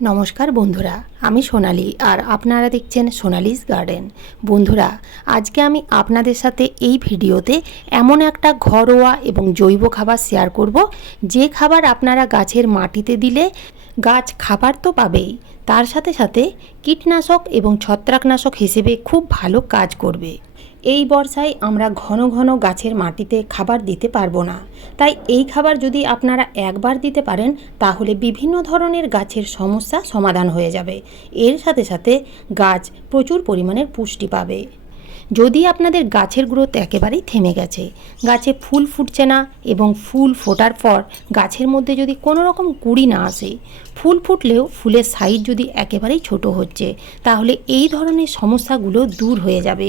নমস্কার বন্ধুরা, আমি সোনালি আর আপনারা দেখছেন সোনালিস গার্ডেন। বন্ধুরা, আজকে আমি আপনাদের সাথে এই ভিডিওতে এমন একটা ঘরোয়া এবং জৈব খাবার শেয়ার করব, যে খাবার আপনারা গাছের মাটিতে দিলে গাছ খাবার তো পাবেই, তার সাথে সাথে কীটনাশক এবং ছত্রাকনাশক হিসেবে খুব ভালো কাজ করবে। এই বর্ষায় আমরা ঘন ঘন গাছের মাটিতে খাবার দিতে পারব না। তাই এই খাবার যদি আপনারা একবার দিতে পারেন, তাহলে বিভিন্ন ধরনের গাছের সমস্যা সমাধান হয়ে যাবে। এর সাথে সাথে গাছ প্রচুর পরিমাণের পুষ্টি পাবে। যদি আপনাদের গাছের গ্রোথ একেবারেই থেমে গেছে, গাছে ফুল ফুটছে না এবং ফুল ফোটার পর গাছের মধ্যে যদি কোনো রকম কুড়ি না আসে, ফুল ফুটলেও ফুলের সাইজ যদি একেবারেই ছোট হচ্ছে, তাহলে এই ধরনের সমস্যাগুলো দূর হয়ে যাবে।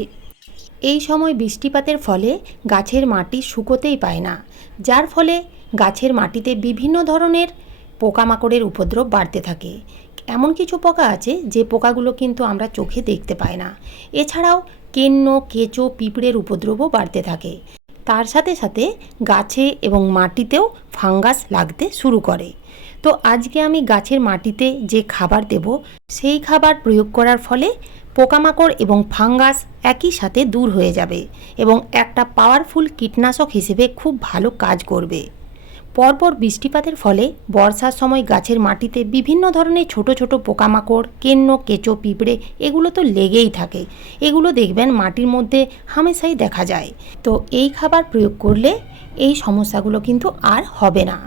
এই সময় বৃষ্টিপাতের ফলে গাছের মাটি শুকোতেই পায় না, যার ফলে গাছের মাটিতে বিভিন্ন ধরনের পোকামাকড়ের উপদ্রব বাড়তে থাকে। এমন কিছু পোকা আছে যে পোকাগুলো কিন্তু আমরা চোখে দেখতে পাই না। এছাড়াও কেন্ন, কেঁচো, পিঁপড়ের উপদ্রবও বাড়তে থাকে। তার সাথে সাথে গাছে এবং মাটিতেও ফাঙ্গাস লাগতে শুরু করে। তো আজকে আমি গাছের মাটিতে যে খাবার দেব, সেই খাবার প্রয়োগ করার ফলে পোকামাকড় এবং ফাঙ্গাস একই সাথে দূর হয়ে যাবে এবং একটা পাওয়ারফুল কীটনাশক হিসেবে খুব ভালো কাজ করবে। পরপর বৃষ্টিপাতের ফলে বর্ষার সময় গাছের মাটিতে বিভিন্ন ধরনের ছোট ছোট পোকামাকড়, কেন্ন, কেঁচো, পিঁপড়ে এগুলো তো লেগেই থাকে। এগুলো দেখবেন মাটির মধ্যে হামেশাই দেখা যায়। তো এই খাবার প্রয়োগ করলে এই সমস্যাগুলো কিন্তু আর হবে না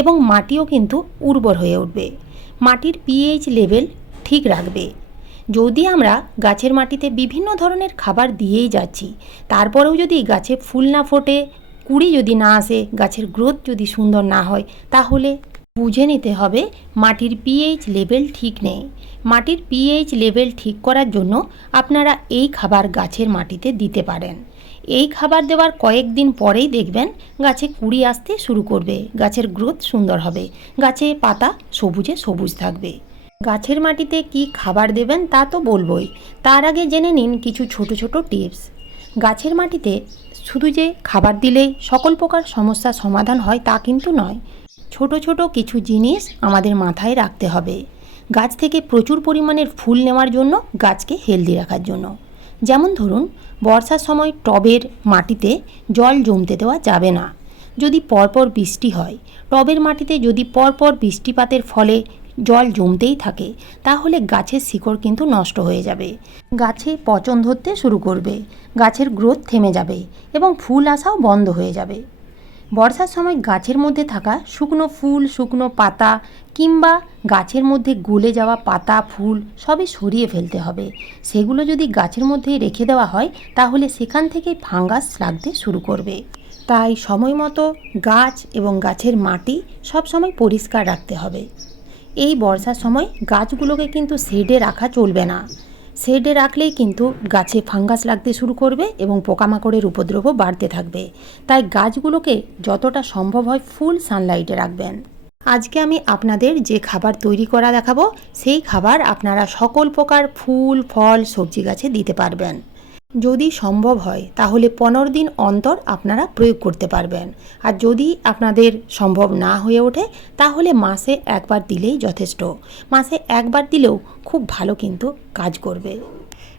এবং মাটিও কিন্তু উর্বর হয়ে উঠবে। মাটির পিএইচ লেভেল ঠিক রাখবে। যদি আমরা গাছের মাটিতে বিভিন্ন ধরনের খাবার দিয়েই যাচ্ছি, তারপরেও যদি গাছে ফুল না ফোটে, কুড়ি যদি না আসে, গাছের গ্রোথ যদি সুন্দর না হয়, তাহলে বুঝে নিতে হবে মাটির পিএইচ লেভেল ঠিক নেই। মাটির পিএইচ লেভেল ঠিক করার জন্য আপনারা এই খাবার গাছের মাটিতে দিতে পারেন। এই খাবার দেওয়ার কয়েকদিন পরেই দেখবেন গাছে কুড়ি আসতে শুরু করবে, গাছের গ্রোথ সুন্দর হবে, গাছে পাতা সবুজে সবুজ থাকবে। গাছের মাটিতে কি খাবার দেবেন তা তো বলবই। তার আগে জেনে নিন কিছু ছোট ছোট টিপস। গাছের মাটিতে শুধু যে খাবার দিলেই সকল প্রকার সমস্যা সমাধান হয় তা কিন্তু নয়। ছোট ছোট কিছু জিনিস আমাদের মাথায় রাখতে হবে। গাছ থেকে প্রচুর পরিমাণের ফুল নেওয়ার জন্য, গাছকে হেলদি রাখার জন্য। যেমন ধরুন, বর্ষার সময় টবের মাটিতে জল জমতে দেওয়া যাবে না। যদি পরপর বৃষ্টি হয়, টবের মাটিতে যদি পরপর বৃষ্টিপাতের ফলে জল জমতেই থাকে, তাহলে গাছের শিকড় কিন্তু নষ্ট হয়ে যাবে। গাছে পচন ধরতে শুরু করবে, গাছের গ্রোথ থেমে যাবে এবং ফুল আসাও বন্ধ হয়ে যাবে। বর্ষার সময় গাছের মধ্যে থাকা শুকনো ফুল, শুকনো পাতা কিংবা গাছের মধ্যে গলে যাওয়া পাতা, ফুল সবই সরিয়ে ফেলতে হবে। সেগুলো যদি গাছের মধ্যে রেখে দেওয়া হয়, তাহলে সেখান থেকে ফাঙ্গাস লাগতে শুরু করবে। তাই সময় মতো গাছ এবং গাছের মাটি সবসময় পরিষ্কার রাখতে হবে। এই বর্ষার সময় গাছগুলোকে কিন্তু শেডে রাখা চলবে না। শেডে রাখলেই কিন্তু গাছে ফাঙ্গাস লাগতে শুরু করবে এবং পোকামাকড়ের উপদ্রবও বাড়তে থাকবে। তাই গাছগুলোকে যতটা সম্ভব হয় ফুল সানলাইটে রাখবেন। আজকে আমি আপনাদের যে খাবার তৈরি করা দেখাবো, সেই খাবার আপনারা সকল প্রকার ফুল, ফল, সবজি গাছে দিতে পারবেন। যদি সম্ভব হয়, তাহলে পনেরো দিন অন্তর আপনারা প্রয়োগ করতে পারবেন। আর যদি আপনাদের সম্ভব না হয়ে ওঠে, তাহলে মাসে একবার দিলেই যথেষ্ট। মাসে একবার দিলেও খুব ভালো কিন্তু কাজ করবে।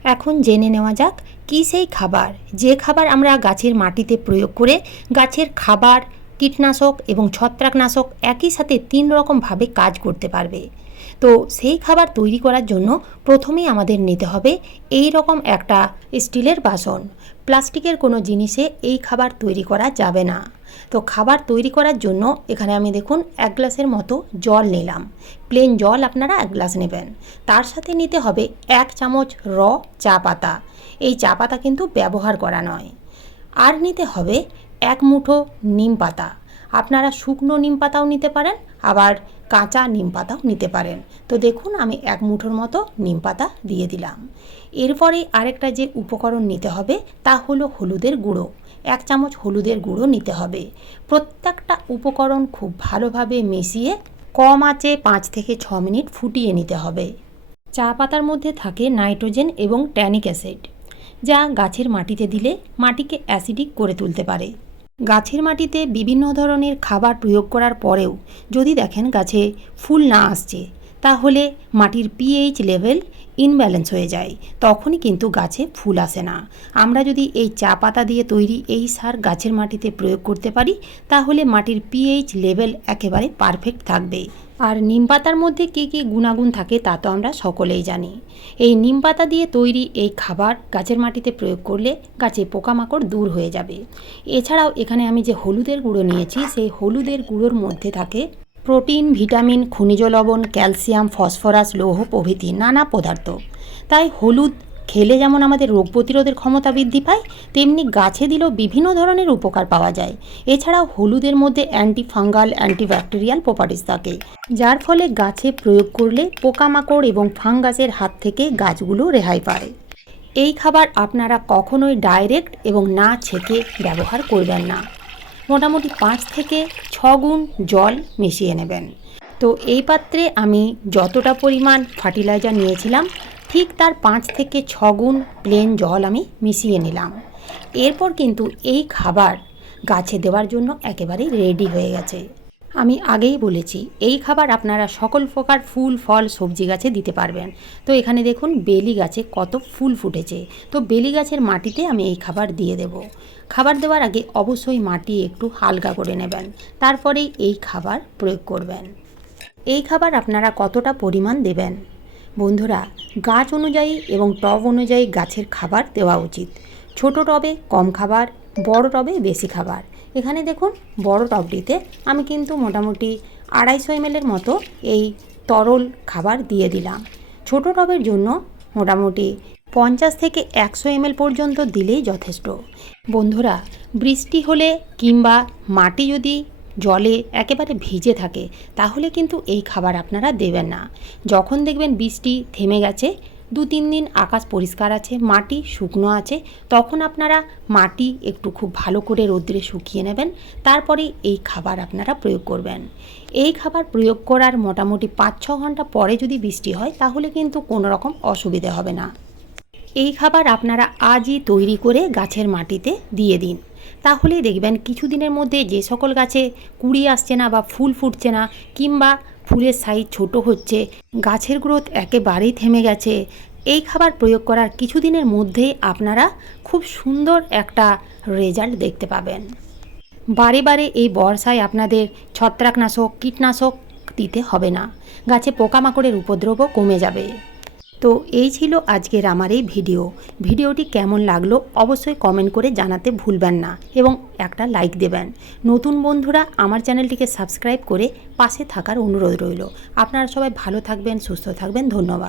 এখন জেনে নেওয়া যাক, কী সেই খাবার? যে খাবার আমরা গাছের মাটিতে প্রয়োগ করে গাছের খাবার, কীটনাশক এবং ছত্রাকনাশক একই সাথে তিন রকমভাবে কাজ করতে পারবে। তো সেই খাবার তৈরি করার জন্য প্রথমেই আমাদের নিতে হবে এই রকম একটা স্টিলের বাসন। প্লাস্টিকের কোনো জিনিসে এই খাবার তৈরি করা যাবে না। তো খাবার তৈরি করার জন্য এখানে আমি দেখুন এক গ্লাসের মতো জল নিলাম। প্লেন জল আপনারা এক গ্লাস নেবেন। তার সাথে নিতে হবে এক চামচ র চা পাতা। এই চা পাতা কিন্তু ব্যবহার করা নয়। আর নিতে হবে এক মুঠো নিম পাতা। আপনারা শুকনো নিম পাতাও নিতে পারেন, আবার কাঁচা নিম পাতাও নিতে পারেন। তো দেখুন, আমি এক মুঠোর মতো নিম পাতা দিয়ে দিলাম। এরপরে আরেকটা যে উপকরণ নিতে হবে, তা হলো হলুদের গুঁড়ো। এক চামচ হলুদের গুঁড়ো নিতে হবে। প্রত্যেকটা উপকরণ খুব ভালোভাবে মিশিয়ে কম আঁচে পাঁচ থেকে ছ মিনিট ফুটিয়ে নিতে হবে। চা পাতার মধ্যে থাকে নাইট্রোজেন এবং ট্যানিক অ্যাসিড, যা গাছের মাটিতে দিলে মাটিকে অ্যাসিডিক করে তুলতে পারে। গাছের মাটিতে বিভিন্ন ধরনের খাবার প্রয়োগ করার পরেও যদি দেখেন গাছে ফুল না আসছে তাহলে মাটির পিএইচ লেভেল ইনব্যালেন্স হয়ে যায়। তখনই কিন্তু গাছে ফুল আসে না। আমরা যদি এই চা পাতা দিয়ে তৈরি এই সার গাছের মাটিতে প্রয়োগ করতে পারি, তাহলে মাটির পিএইচ লেভেল একেবারে পারফেক্ট থাকবে। আর নিম পাতার মধ্যে কী কী গুণাগুণ থাকে তা তো আমরা সকলেই জানি। এই নিম পাতা দিয়ে তৈরি এই খাবার গাছের মাটিতে প্রয়োগ করলে গাছে পোকামাকড় দূর হয়ে যাবে। এছাড়াও এখানে আমি যে হলুদের গুঁড়ো নিয়েছি, সেই হলুদের গুঁড়োর মধ্যে থাকে প্রোটিন, ভিটামিন, খনিজ লবণ, ক্যালসিয়াম, ফসফরাস, লৌহ প্রভৃতি নানা পদার্থ। তাই হলুদ খেলে যেমন আমাদের রোগ প্রতিরোধের ক্ষমতা বৃদ্ধি পায়, তেমনি গাছে দিলেও বিভিন্ন ধরনের উপকার পাওয়া যায়। এছাড়াও হলুদের মধ্যে অ্যান্টি ফাঙ্গাল অ্যান্টিব্যাকটেরিয়াল প্রপার্টিস থাকে, যার ফলে গাছে প্রয়োগ করলে পোকামাকড় এবং ফাঙ্গাসের হাত থেকে গাছগুলো রেহাই পায়। এই খাবার আপনারা কখনোই ডাইরেক্ট এবং না ছেঁকে ব্যবহার করবেন না। মোটামুটি পাঁচ থেকে ছ গুণ জল মিশিয়ে নেবেন। তো এই পাত্রে আমি যতটা পরিমাণ ফার্টিলাইজার নিয়েছিলাম, ঠিক তার পাঁচ থেকে ছ গুণ প্লেন জল আমি মিশিয়ে নিলাম। এরপর কিন্তু এই খাবার গাছে দেওয়ার জন্য একেবারেই রেডি হয়ে গেছে। আমি আগেই বলেছি, এই খাবার আপনারা সকল প্রকার ফুল, ফল, সবজি গাছে দিতে পারবেন। তো এখানে দেখুন, বেলি গাছে কত ফুল ফুটেছে। তো বেলি গাছের মাটিতে আমি এই খাবার দিয়ে দেব। খাবার দেওয়ার আগে অবশ্যই মাটি একটু হালকা করে নেবেন। তারপরেই এই খাবার প্রয়োগ করবেন। এই খাবার আপনারা কতটা পরিমাণ দেবেন? বন্ধুরা, গাছ অনুযায়ী এবং টব অনুযায়ী গাছের খাবার দেওয়া উচিত। ছোট টবে কম খাবার, বড় টবে বেশি খাবার। এখানে দেখুন বড় টবটিতে আমি কিন্তু মোটামুটি আড়াইশো এমএলের মতো এই তরল খাবার দিয়ে দিলাম। ছোট টবের জন্য মোটামুটি পঞ্চাশ থেকে একশো এমএল পর্যন্ত দিলেই যথেষ্ট। বন্ধুরা, বৃষ্টি হলে কিংবা মাটি যদি জলে একেবারে ভিজে থাকে, তাহলে কিন্তু এই খাবার আপনারা দেবেন না। যখন দেখবেন বৃষ্টি থেমে গেছে দু তিন দিন আকাশ পরিষ্কার আছে, মাটি শুকনো আছে, তখন আপনারা মাটি একটু খুব ভালো করে রোদ্রে শুকিয়ে নেবেন, তারপরে এই খাবার আপনারা প্রয়োগ করবেন। এই খাবার প্রয়োগ করার মোটামুটি পাঁচ ছ ঘণ্টা পরে যদি বৃষ্টি হয়, তাহলে কিন্তু কোনো রকম অসুবিধে হবে না। এই খাবার আপনারা আজই তৈরি করে গাছের মাটিতে দিয়ে দিন। তাহলেই দেখবেন কিছুদিনের মধ্যে যে সকল গাছে কুড়ি আসছে না বা ফুল ফুটছে না, কিংবা ফুলের সাইজ ছোট হচ্ছে, গাছের গ্রোথ একেবারেই থেমে গেছে। এই খাবার প্রয়োগ করার কিছুদিনের মধ্যেই আপনারা খুব সুন্দর একটা রেজাল্ট দেখতে পাবেন। বারে বারে এই বর্ষায় আপনাদের ছত্রাকনাশক, কীটনাশক দিতে হবে না। গাছে পোকামাকড়ের উপদ্রবও কমে যাবে। তো এই ছিল আজকের আমার এই ভিডিও। ভিডিওটি কেমন লাগল অবশ্যই কমেন্ট করে জানাতে ভুলবেন না এবং একটা লাইক দেবেন। নতুন বন্ধুরা আমার চ্যানেলটিকে সাবস্ক্রাইব করে পাশে থাকার অনুরোধ রইল। আপনারা সবাই ভালো থাকবেন, সুস্থ থাকবেন, ধন্যবাদ।